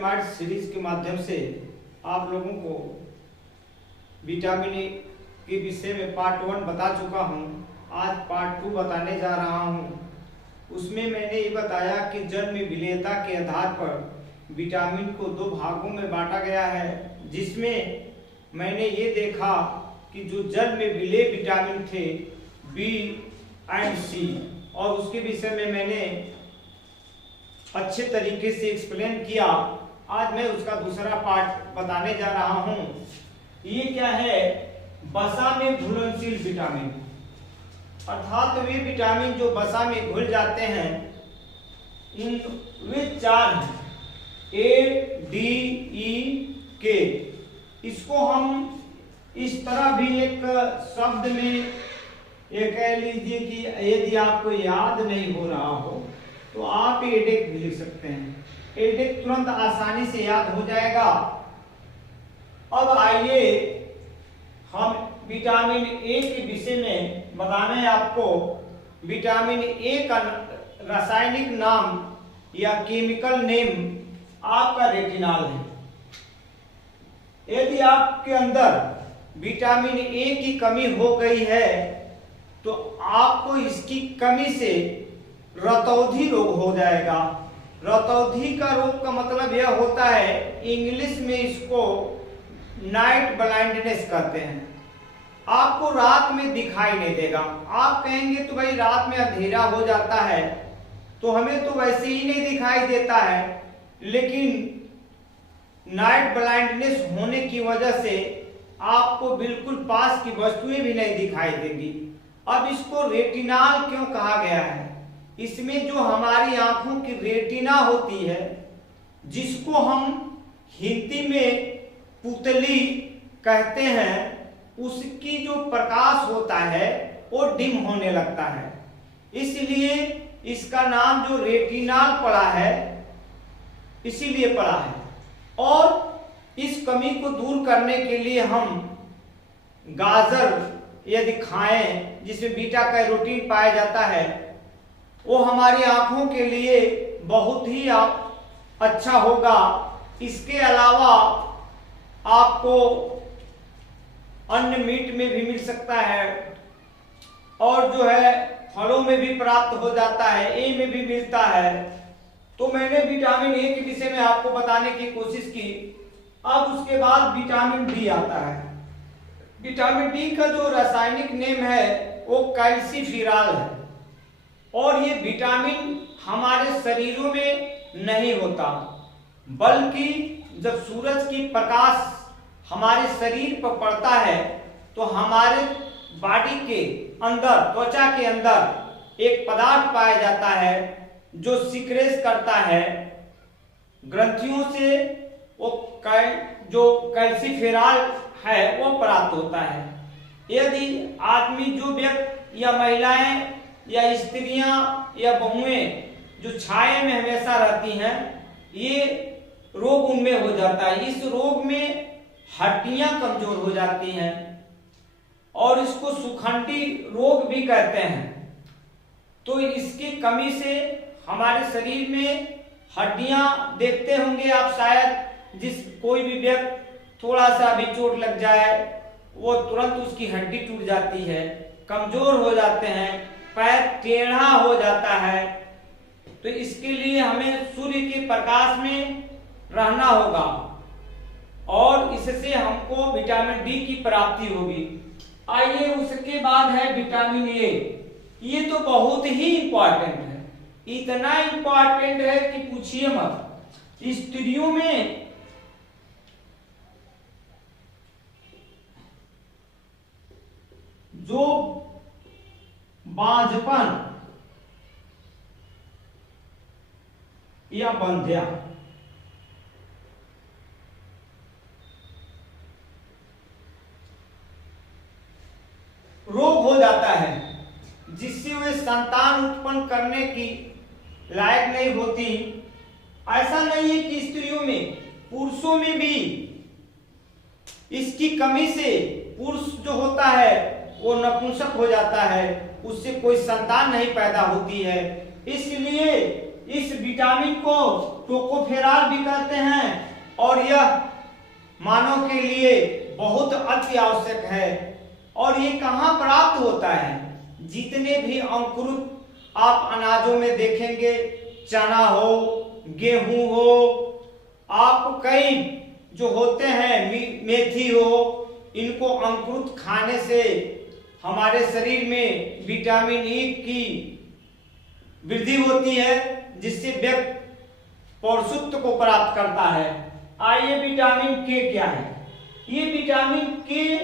Micronutrient series के माध्यम से आप लोगों को विटामिन ए के विषय में पार्ट 1 बता चुका हूं। आज पार्ट 2 बताने जा रहा हूं। उसमें मैंने ये बताया कि जल में विलेयता के आधार पर विटामिन को 2 भागों में बांटा गया है, जिसमें मैंने ये देखा कि जो जल में विलेय विटामिन थे बी एंड सी, और उसके विषय में मैंने अच्छे तरीके से एक्सप्लेन किया। आज मैं उसका दूसरा पार्ट बताने जा रहा हूं। ये क्या है? वसा में घुलनशील विटामिन, अर्थात वे विटामिन जो वसा में घुल जाते हैं, इन वे 4 हैं, ए, डी, ई, के। इसको हम इस तरह भी एक शब्द में ये कह लीजिए कि यदि आपको याद नहीं हो रहा हो तो आप एडेक भी लिख सकते हैं। एडेक तुरंत आसानी से याद हो जाएगा। अब आइए हम विटामिन ए के विषय में बताने आपको। विटामिन ए का रासायनिक नाम या केमिकल नेम आपका रेटिनॉल है। यदि आपके अंदर विटामिन ए की कमी हो गई है तो आपको इसकी कमी से रतौंधी रोग हो जाएगा। रतौंधी का रोग का मतलब यह होता है, इंग्लिश में इसको नाइट ब्लाइंडनेस कहते हैं। आपको रात में दिखाई नहीं देगा। आप कहेंगे तो भाई रात में अंधेरा हो जाता है तो हमें तो वैसे ही नहीं दिखाई देता है, लेकिन नाइट ब्लाइंडनेस होने की वजह से आपको बिल्कुल पास की वस्तुएं भी नहीं दिखाई देंगी। अब इसको रेटिनॉल क्यों कहा गया है? इसमें जो हमारी आंखों की रेटिना होती है, जिसको हम हिंदी में पुतली कहते हैं, उसकी जो प्रकाश होता है वो डिम होने लगता है। इसलिए इसका नाम जो रेटिनॉल पड़ा है, इसीलिए पड़ा है। और इस कमी को दूर करने के लिए हम गाजर यदि खाएं, जिसमें बीटा कैरोटीन पाया जाता है, वो हमारी आंखों के लिए बहुत ही अच्छा होगा। इसके अलावा आपको अन्य मीट में भी मिल सकता है, और जो है फलों में भी प्राप्त हो जाता है, ए में भी मिलता है। तो मैंने विटामिन ए के विषय में आपको बताने की कोशिश की। अब उसके बाद विटामिन डी आता है। विटामिन डी का जो रासायनिक नेम है वो कैल्सीफेरॉल है, और ये विटामिन हमारे शरीरों में नहीं होता, बल्कि जब सूरज की प्रकाश हमारे शरीर पर पड़ता है तो हमारे बॉडी के अंदर, त्वचा के अंदर एक पदार्थ पाया जाता है जो सीक्रेट करता है ग्रंथियों से। वो जो कैल्सीफेरॉल है वो प्राप्त होता है। यदि आदमी, जो व्यक्ति या महिलाएं या स्त्रियां या बहुएं जो छाये में हमेशा रहती हैं, ये रोग उनमें हो जाता है। इस रोग में हड्डियां कमजोर हो जाती हैं और इसको सुखंडी रोग भी कहते हैं। तो इसकी कमी से हमारे शरीर में हड्डियां, देखते होंगे आप शायद, जिस कोई भी व्यक्ति थोड़ा सा भी चोट लग जाए वो तुरंत उसकी हड्डी टूट जाती है, कमजोर हो जाते हैं, पैर टेढ़ा हो जाता है। तो इसके लिए हमें सूर्य के प्रकाश में रहना होगा, और इससे हमको विटामिन डी की प्राप्ति होगी। आइए उसके बाद है विटामिन ए। ये तो बहुत ही इंपॉर्टेंट है, इतना इंपॉर्टेंट है कि पूछिए मत। स्त्रियों में जो बांझपन या बंध्या, रोग हो जाता है, जिससे वे संतान उत्पन्न करने की लायक नहीं होती। ऐसा नहीं है कि स्त्रियों में, पुरुषों में भी इसकी कमी से पुरुष जो होता है वो नपुंसक हो जाता है, उससे कोई संतान नहीं पैदा होती है। इसलिए इस विटामिन को टोकोफेरॉल भी कहते हैं और यह मानव के लिए बहुत अति आवश्यक है। और ये कहाँ प्राप्त होता है? जितने भी अंकुरित आप अनाजों में देखेंगे, चना हो, गेहूं हो, आप कई जो होते हैं मेथी हो, इनको अंकुरित खाने से हमारे शरीर में विटामिन ई की वृद्धि होती है, जिससे व्यक्ति पौरुषत्व को प्राप्त करता है। आइए विटामिन के क्या है? ये विटामिन के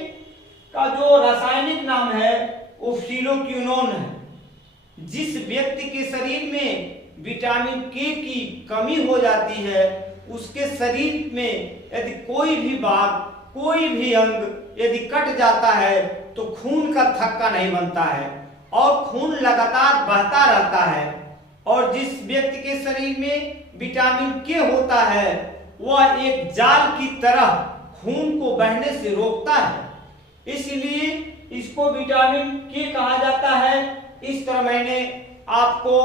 का जो रासायनिक नाम है वो फिनोक्विनोन है। जिस व्यक्ति के शरीर में विटामिन के की कमी हो जाती है, उसके शरीर में यदि कोई भी भाग, कोई भी अंग यदि कट जाता है तो खून का थक्का नहीं बनता है और खून लगातार बहता रहता है। और जिस व्यक्ति के शरीर में विटामिन के होता है वह एक जाल की तरह खून को बहने से रोकता है, इसलिए इसको विटामिन के कहा जाता है। इस तरह मैंने आपको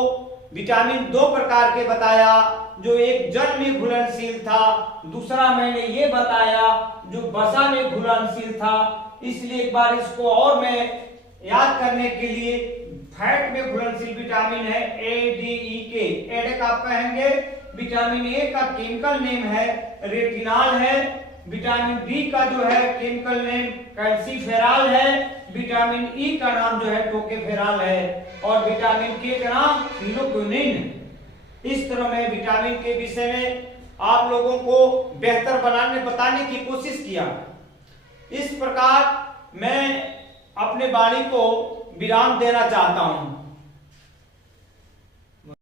विटामिन 2 प्रकार के बताया, जो एक जल में घुलनशील था, दूसरा मैंने ये बताया जो वसा में घुलनशील था। इसलिए एक बार इसको और मैं याद करने के लिए, फैट में घुलनशील विटामिन है ADEK। एडेक आप कहेंगे। विटामिन ए का केमिकल नेम है रेटिनॉल है। विटामिन बी का जो है केमिकल नेम कैल्सीफेरॉल है। विटामिन ई का नाम जो है टोकोफेरॉल है और विटामिन के का नाम फिनोक्विनोन है। इस तरह मैं विटामिन के विषय में आप लोगों को बेहतर बताने की कोशिश किया। इस प्रकार मैं अपने वाणी को विराम देना चाहता हूं।